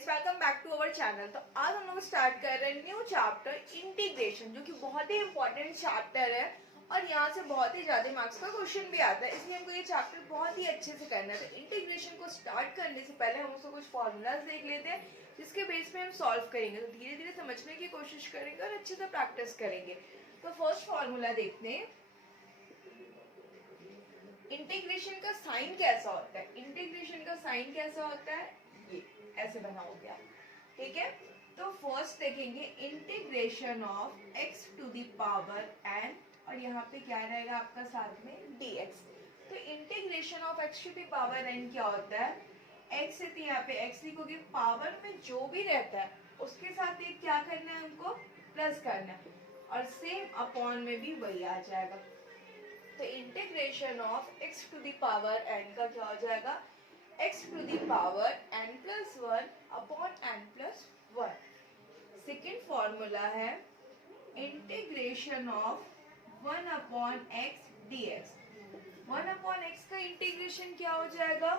Guys, welcome back to our channel. तो आज हम लोग स्टार्ट कर रहे हैं न्यू चैप्टर इंटीग्रेशन, जो कि बहुत ही इंपॉर्टेंट चैप्टर है और यहाँ से बहुत ही ज्यादा मार्क्स का क्वेश्चन भी आता है, इसलिए हमको ये चैप्टर बहुत ही अच्छे से करना है। तो इंटीग्रेशन को स्टार्ट करने से पहले हम उसको कुछ फॉर्मूलाज देख लेते हैं, जिसके बेस पे हम सॉल्व करेंगे। तो धीरे धीरे समझने की कोशिश करेंगे और अच्छे से प्रैक्टिस करेंगे। तो फर्स्ट फॉर्मूला देखते हैं। इंटीग्रेशन का साइन कैसा होता है? इंटीग्रेशन का साइन कैसा होता है? ये ऐसे बना हो गया, ठीक है। तो फर्स्ट देखेंगे integration of x to the power n, और यहाँ पे क्या रहेगा आपका साथ में dx। तो integration of x to the power n क्या होता है? x है तो यहाँ पे x लिखोगे, पावर में जो भी रहता है उसके साथ एक क्या करना है, हमको प्लस करना है, और सेम अपॉन में भी वही आ जाएगा। तो integration of x to the power n का क्या हो जाएगा? x to the power n plus 1 upon n plus 1। Second formula है integration of 1 upon x dx। 1 upon x का इंटीग्रेशन क्या हो जाएगा?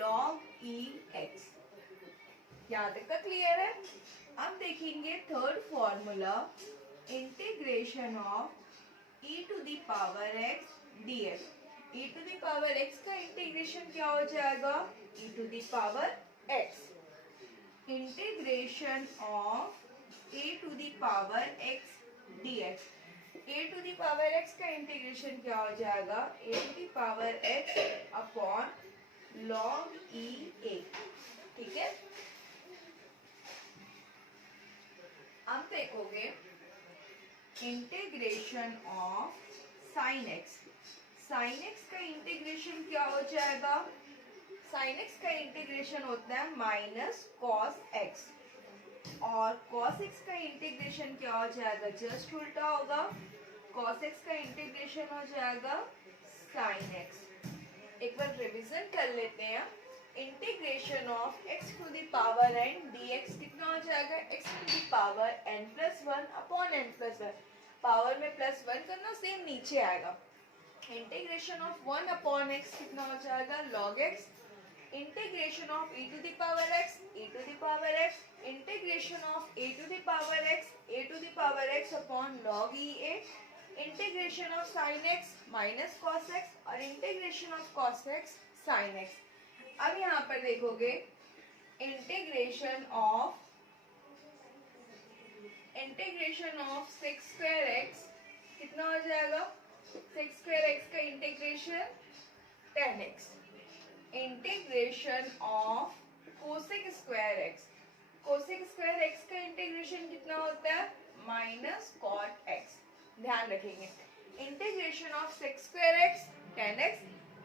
log e x। यहाँ तक का क्लियर है? अब देखेंगे third formula integration of e to the power x dx। e to the power x का इंटीग्रेशन क्या हो जाएगा? e to the power x। Integration of a to the power x dx। a to the power x का integration क्या हो जाएगा? a to the power x upon log e a, ठीक है। अब देखोगे integration of sine X. Sine X का integration क्या हो जाएगा? साइन एक्स का इंटीग्रेशन होता है माइनस कॉस एक्स, और कॉस एक्स का इंटीग्रेशन क्या हो जाएगा? जस्ट उल्टा होगा। कॉस एक्स का इंटीग्रेशन हो जाएगा साइन एक्स। एक बार रिवीजन कर लेते हैं। Integration of x to the power n dx कितना हो जाएगा? x to the power n plus 1 upon n plus 1। Power में प्लस 1 करना, सेम नीचे आएगा। इंटीग्रेशन ऑफ 1 अपॉन x कितना हो जाएगा? log x। Integration of e to the power x, e to the power x। Integration of a to the power x, a to the power x upon log e a। Integration of sine x minus cos x, और integration of cos x sine x। अब यहाँ पर देखोगे integration of sec square X कितना हो जाएगा? Sec square X का integration 10x। Integration of cosec square X. Cosec square X का इंटीग्रेशन कितना होता है? Minus cot X. ध्यान रखेंगे। Integration of sec square X 10x।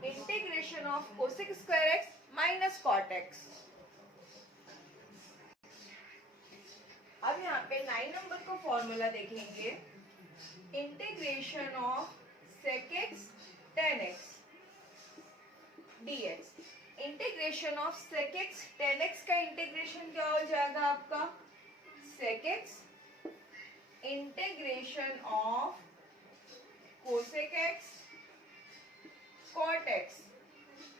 Integration of cosec square X minus cot X. अब यहाँ पे 9 नंबर का फॉर्मूला देखेंगे। Integration of sec X 10x dx। Integration of sec X 10x का इंटीग्रेशन क्या हो जाएगा आपका? Sec X integration of cosec X cot X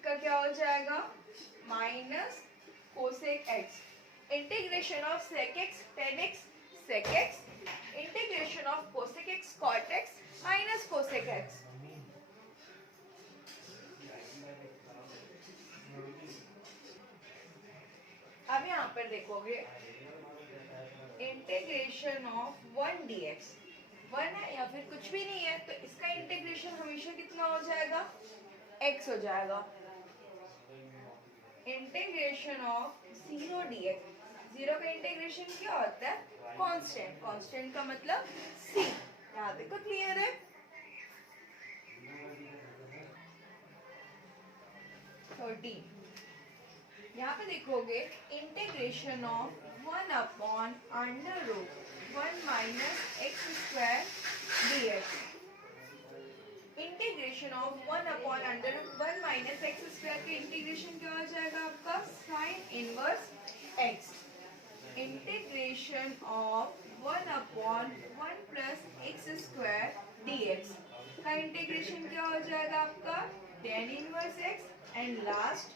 का क्या हो जाएगा? Minus cosec X. Integration of sec X 10x sec X. Integration of cosec X cot X minus cosec X. अब यहाँ पर देखोगे इंटीग्रेशन ऑफ 1 dx। 1 है या फिर कुछ भी नहीं है, तो इसका इंटीग्रेशन हमेशा कितना हो जाएगा? x हो जाएगा। Integration of 0 dx। 0 का इंटीग्रेशन क्या होता है? कांस्टेंट। कांस्टेंट का मतलब c। यहाँ देखो क्लियर है? 13। यहाँ पे देखोगे integration of 1 upon under root 1 minus x square dx। Integration of 1 upon under root 1 minus x square के इंटीग्रेशन क्या हो जाएगा आपका? Sine inverse x। Integration of 1 upon 1 plus x square dx का इंटीग्रेशन क्या हो जाएगा आपका? tan inverse x। And last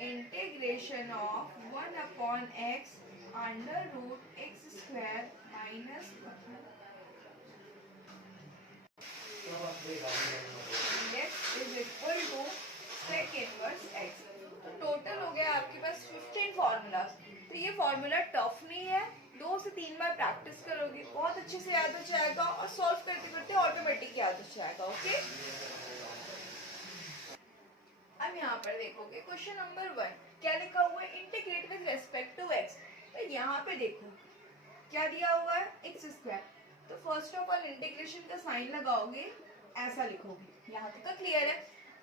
integration of 1/x under root x square minus is equal to sec inverse x. तो टोटल हो गया आपके पास 15 formulas. तो ये फॉर्मूला टफ नहीं है, 2 से 3 बार प्रैक्टिस करोगे बहुत अच्छे से याद हो जाएगा और सॉल्व करते करते ऑटोमेटिक याद हो जाएगा। ओके, अब यहाँ पर देखोगे क्वेश्चन नंबर 1 क्या लिखा हुआ है, integrate with respect to x. तो यहाँ पे देखो क्या दिया हुआ है, एक्स स्क्वायर। तो फर्स्ट ऑफ ऑल इंटीग्रेशन का साइन लगाओगे, ऐसा लिखोगे। यहाँ तक का क्लियर है।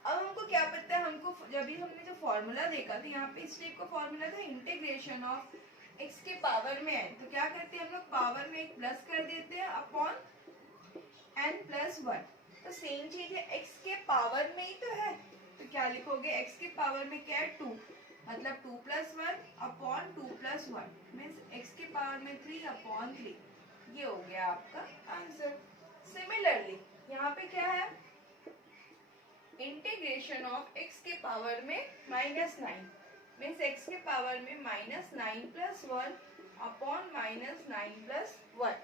अब हमको क्या पता है, हमको जब भी हमने जो फॉर्मूला देखा था यहाँ पे इस टाइप का फॉर्मूला था, इंटीग्रेशन ऑफ एक्स के पावर में एन। तो क्या करते हैं हम लोग, पावर में एक प्लस कर देते हैं अपॉन एन प्लस 1। तो सेम चीज है, एक्स के पावर में ही तो है। तो क्या लिखोगे, एक्स के पावर में क्या है 2, मतलब 2 + 1 अपॉन 2 + 1 मीन्स एक्स के पावर में 3 अपॉन 3। ये हो गया आपका आंसर। सिमिलरली यहाँ पे क्या है, इंटीग्रेशन ऑफ एक्स के पावर में -9 मीन्स एक्स के पावर में -9 + 1 अपॉन -9 + 1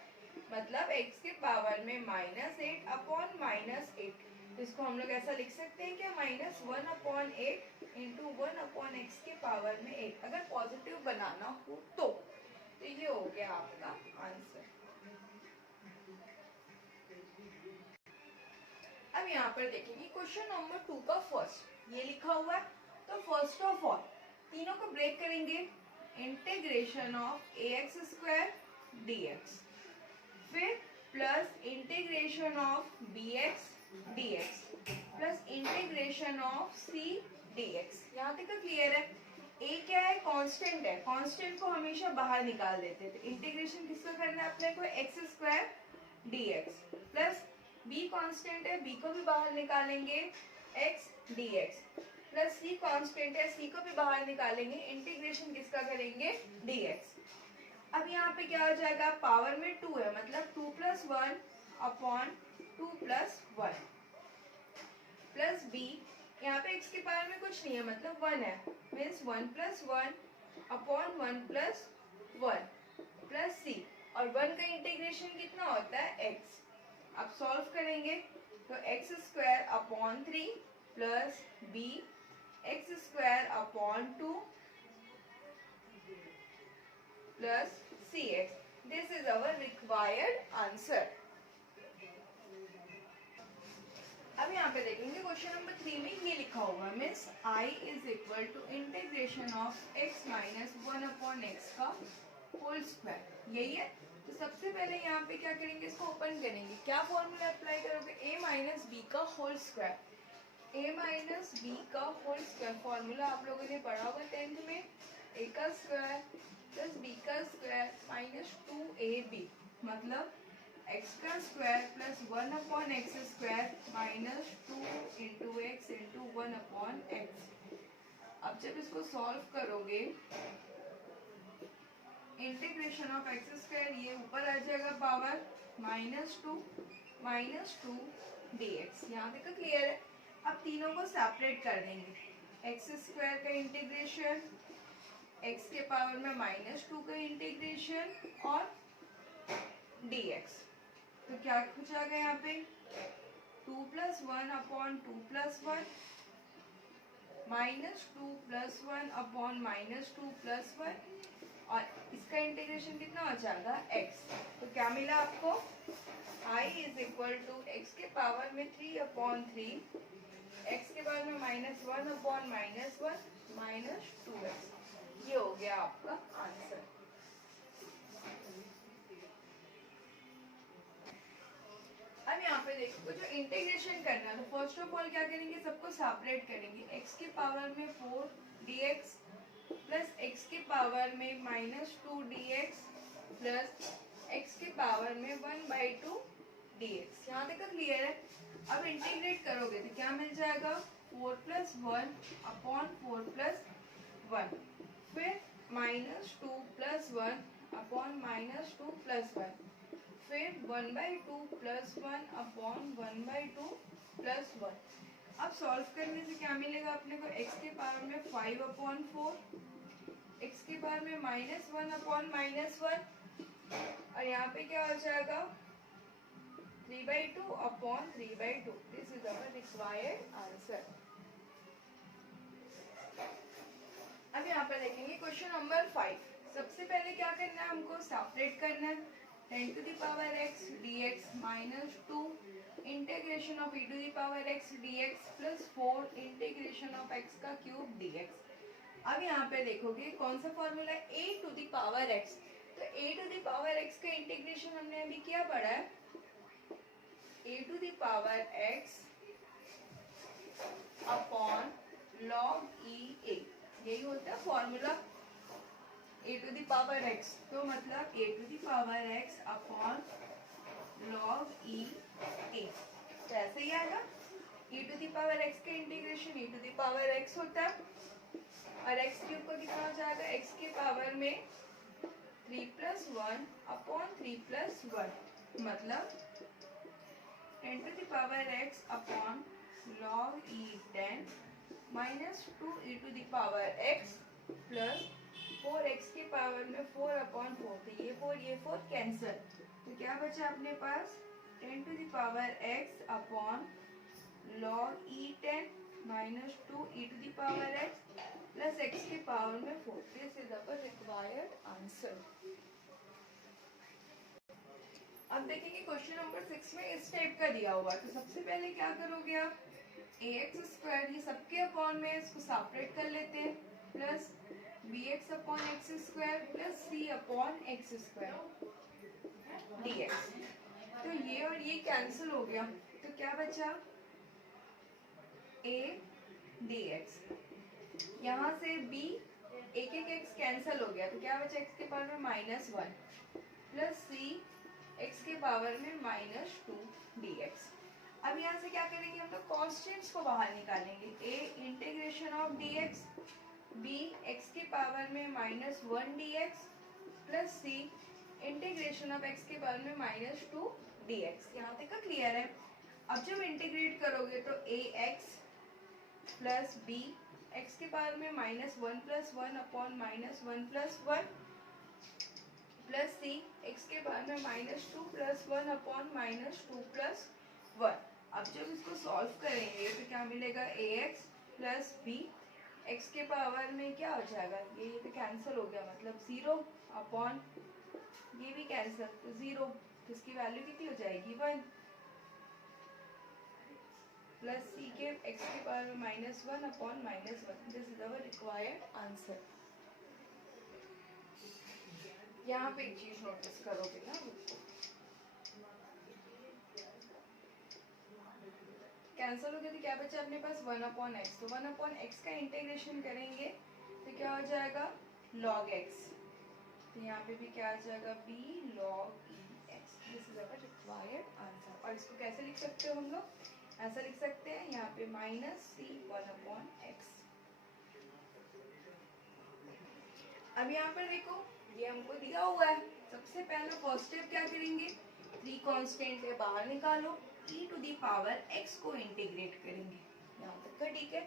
मतलब एक्स के पावर में -8 अपॉन -8। इसको हम लोग ऐसा लिख सकते हैं कि -1/8 इंटू 1/x के पावर में 8 अगर पॉजिटिव बनाना हो तो ये हो गया आपका आंसर। अब यहाँ पर देखेंगे क्वेश्चन नंबर 2 का फर्स्ट ये लिखा हुआ है। तो फर्स्ट ऑफ ऑल तीनों को ब्रेक करेंगे, इंटीग्रेशन ऑफ ax² dx, फिर plus integration of bx dx plus integration of c dx। यहाँ तक तो क्लियर है। a क्या है, कांस्टेंट है, कांस्टेंट को हमेशा बाहर निकाल देते थे। इंटीग्रेशन किसका करना है अपने को, x² dx plus b constant है, b को भी बाहर निकालेंगे, x dx plus c constant है, c को भी बाहर निकालेंगे, इंटीग्रेशन किसका करेंगे, dx। अब यहाँ पे क्या हो जाएगा, पावर में 2 है मतलब 2 + 1 अपॉन 2 + 1 प्लस b, यहाँ पे x के पावर में कुछ नहीं है मतलब 1 है मीन्स 1 + 1 अपॉन 1 + 1 प्लस c और 1 का इंटीग्रेशन कितना होता है x। अब सॉल्व करेंगे तो x² upon 3 plus b x² upon 2 plus cx। This is our required answer. अब यहाँ पे देखेंगे क्वेश्चन नंबर 3 में ये लिखा हुआ है means i is equal to integration of x - 1/x का होल स्क्वायर, यही है। तो सबसे पहले यहाँ पे क्या करेंगे, इसको ओपन करेंगे, क्या फॉर्मूला अप्लाई करोगे, a - b का होल स्क्वायर। a - b का होल स्क्वायर फॉर्मूला आप लोगों ने पढ़ा होगा 10th में, a का स्क्वायर प्लस b का स्क्वायर माइनस 2ab मतलब x का square plus 1/x² minus 2 into x into 1/x। अब जब इसको सॉल्व करोगे इंटीग्रेशन ऑफ x², ये ऊपर आ जाएगा पावर -2 dx। यहाँ तक क्लियर है। अब तीनों को सेपरेट कर देंगे, x² का इंटीग्रेशन, x के पावर में -2 का इंटीग्रेशन और dx। तो क्या हो जाएगा यहाँ पे 2 + 1 अपॉन 2 + 1 -2 + 1 अपॉन -2 + 1 और इसका इंटीग्रेशन कितना हो जाएगा x। तो क्या मिला आपको, i is equal to x के पावर में 3/3 x के पावर में -1 अपॉन -1 -2x। ये हो गया आपका आंसर। अब यहाँ पे देखो जो इंटीग्रेशन करना है तो फर्स्ट ऑफ ऑल क्या करेंगे, सबको सेपरेट करेंगे, x के पावर में 4 dx प्लस x के पावर में -2 dx प्लस x के पावर में 1/2 dx। यहाँ तक क्लियर है। अब इंटीग्रेट करोगे तो क्या मिल जाएगा 4 + 1 अपॉन 4 + 1 फिर -2 + 1 अपॉन -2 + 1 फिर 1/2 + 1 अपॉन 1/2 + 1 अब सॉल्व करने से क्या मिलेगा अपने को, x के पावर में 5/4, x के पावर में -1/-1, और यहाँ पे क्या हो जाएगा 3/2/3/2। This is our required answer. अब यहाँ पर देखेंगे क्वेश्चन नंबर 5। सबसे पहले क्या करना है, हमको सेपरेट करना है 10 to the power x dx -2 integration of e to the power x dx plus 4 integration of x का क्यूब dx। अब यहाँ पे देखोगे कौन सा फॉर्मूला है, a to the power x। तो a to the power x का इंटीग्रेशन हमने अभी क्या पढ़ा है, a to the power x upon log e a, यही होता है formula a to the power x। तो मतलब a to the power x upon log e a, तो ऐसे ही आएगा। e to the power x का integration e to the power x होता है, और x क्यूब को कितना हो जाएगा, x के पावर में 3+1 अपॉन 3+1, मतलब 10 to the power x upon log e 10 -2 e to the power x plus 4x के पावर में 4/4, तो ये 4 कैंसल, तो क्या बचा अपने पास 10 to the power x upon log e 10 -2 e to the power x plus x के पावर में 4। This is our required answer. अब देखेंगे क्वेश्चन नंबर 6 में इस टाइप का दिया हुआ है, तो सबसे पहले क्या करोगे आप, ax², ये सबके अपॉन में इसको सेपरेट कर लेते हैं, plus bx/x² plus c/x² dx। तो ये और ये कैंसिल हो गया, तो क्या बचा a dx, यहाँ से b एक x कैंसिल हो गया, तो क्या बचा x के पावर में -1 प्लस c x के पावर में -2 dx। अब यहाँ से क्या करेंगे, हम लोग कॉन्स्टेंट्स को बाहर निकालेंगे, a integration of dx, b x के पावर में -1 dx plus c integration of x के पावर में -2 dx। यहाँ तक का क्लियर है। अब जब इंटीग्रेट करोगे तो ax प्लस b x के पावर में -1+1 अपॉन -1+1 प्लस c x के पावर में -2+1 अपॉन -2+1। अब जब इसको सॉल्व करेंगे तो क्या मिलेगा, ax प्लस b x के पावर में क्या हो जाएगा, ये तो कैंसिल हो गया, मतलब 0 अपॉन ये भी कैंसिल, तो 0, तो इसकी वैल्यू कितनी हो जाएगी 1 प्लस c के x के पावर में -1 upon -1। This is our required answer. यहाँ पे एक चीज नोटिस करोगे ना, कैंसिल हो गया तो क्या बचा अपने पास 1/x, तो 1/x का इंटीग्रेशन करेंगे तो क्या हो जाएगा log x, तो यहाँ पे भी क्या आ जाएगा b log x। This is our required answer. और इसको कैसे लिख सकते हो हम लोग, ऐसा लिख सकते हैं, यहाँ पे -c 1/x। अब यहाँ पर देखो ये हमको दिया हुआ है, सबसे पहले फर्स्ट स्टेप क्या करेंगे, 3 कांस्टेंट है बाहर निकालो, e to the power x को इंटीग्रेट करेंगे, यहाँ तक का ठीक है।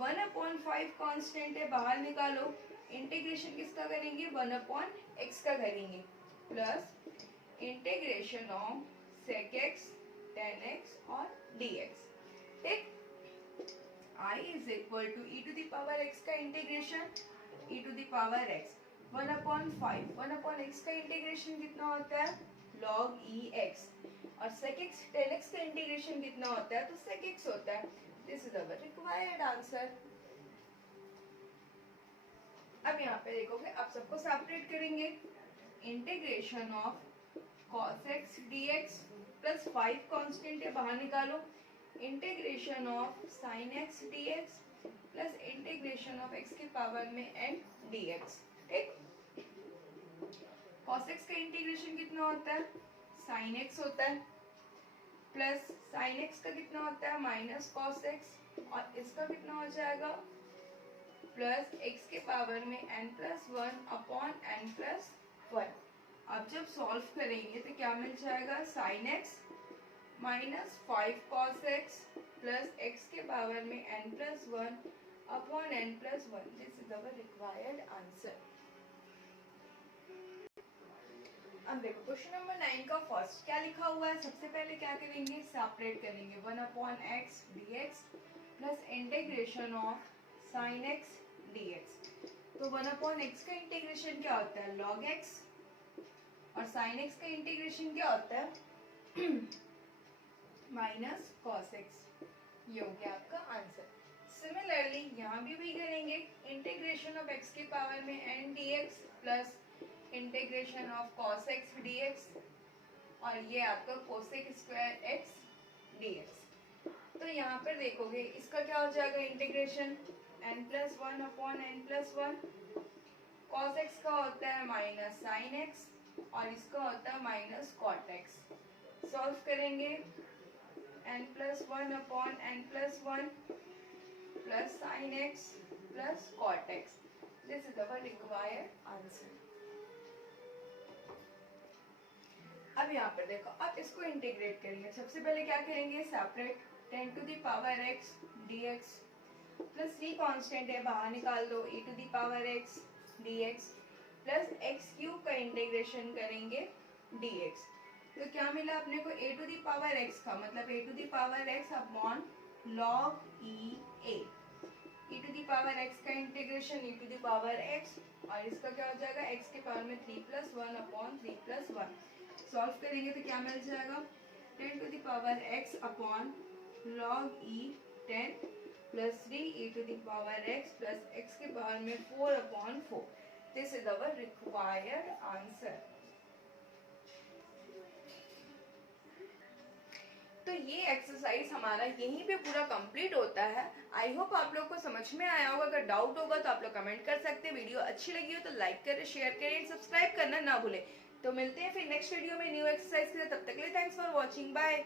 1/5 कांस्टेंट है बाहर निकालो, इंटीग्रेशन किसका करेंगे 1/x का करेंगे, plus integration of sec x tan x और dx। ठीक, I is equal to e to the power x का integration e to the power x 1/5, 1/x का इंटीग्रेशन कितना होता है log e x, और sec x tan x का integration कितना होता है, तो sec x होता है। This is our required answer. अब यहाँ पे देखोगे, अब सबको सेपरेट करेंगे, integration of cos x dx plus 5 constant है बाहर निकालो, integration of sin x dx plus integration of x के पावर में n dx। ठीक, cos x का इंटीग्रेशन कितना होता है sin x होता है, प्लस sin x का कितना होता है माइनस cos x, और इसका कितना हो जाएगा प्लस x के पावर में n+1 अपॉन n+1। अब जब सॉल्व करेंगे तो क्या मिल जाएगा sin x -5 cos x plus x के पावर में n plus one upon n plus one. This is our required answer. अब देखो क्वेश्चन नंबर 9 का फर्स्ट क्या लिखा हुआ है. सबसे पहले क्या करेंगे, सेपरेट करेंगे. 1 upon x d x plus integration of sine x d x. तो 1 अपॉन एक्स का इंटीग्रेशन क्या होता है, लॉग एक्स, और साइन एक्स का इंटीग्रेशन क्या होता है माइनस कॉस एक्स. ये हो गया आपका आंसर. सिमिलरली यहाँ भी वही करेंगे. इंटीग्रेशन ऑफ एक्स के पावर में n d x plus integration of cos x d x, और ये आपका cosec square x d x. तो यहाँ पर देखोगे इसका क्या हो जाएगा integration, n plus one upon n plus one. Cos x का होता है माइनस साइन एक्स, और इसका होता है माइनस कॉट एक्स. सॉल्व करेंगे n plus one upon n plus one plus sine x plus cot x. This is our required answer. अब यहाँ पर देखो, अब इसको इंटीग्रेट करेंगे. सबसे पहले क्या करेंगे, separate 10 to the power x dx plus 3 constant है बाहर निकाल दो, e to the power x dx plus x cube का इंटीग्रेशन करेंगे dx. तो क्या मिला अपने को, a to the power x का मतलब a to the power x upon log e a. e to the power x का integration e to the power x, और इसका क्या हो जाएगा x के पावर में 3 plus one upon 3 plus one. Solve करेंगे तो क्या मिल जाएगा, 10 to the power x upon log e 10 plus 3 e to the power x plus x के पावर में 4 upon 4. This is our required answer. तो ये एक्सरसाइज हमारा यहीं पे पूरा कंप्लीट होता है. आई होप आप लोग को समझ में आया होगा. अगर डाउट होगा तो आप लोग कमेंट कर सकते हैं. वीडियो अच्छी लगी हो तो लाइक करें, शेयर करें, सब्सक्राइब करना ना भूलें. तो मिलते हैं फिर नेक्स्ट वीडियो में न्यू एक्सरसाइज के लिए. तब तक के लिए थैंक्स फॉर वॉचिंग. बाय.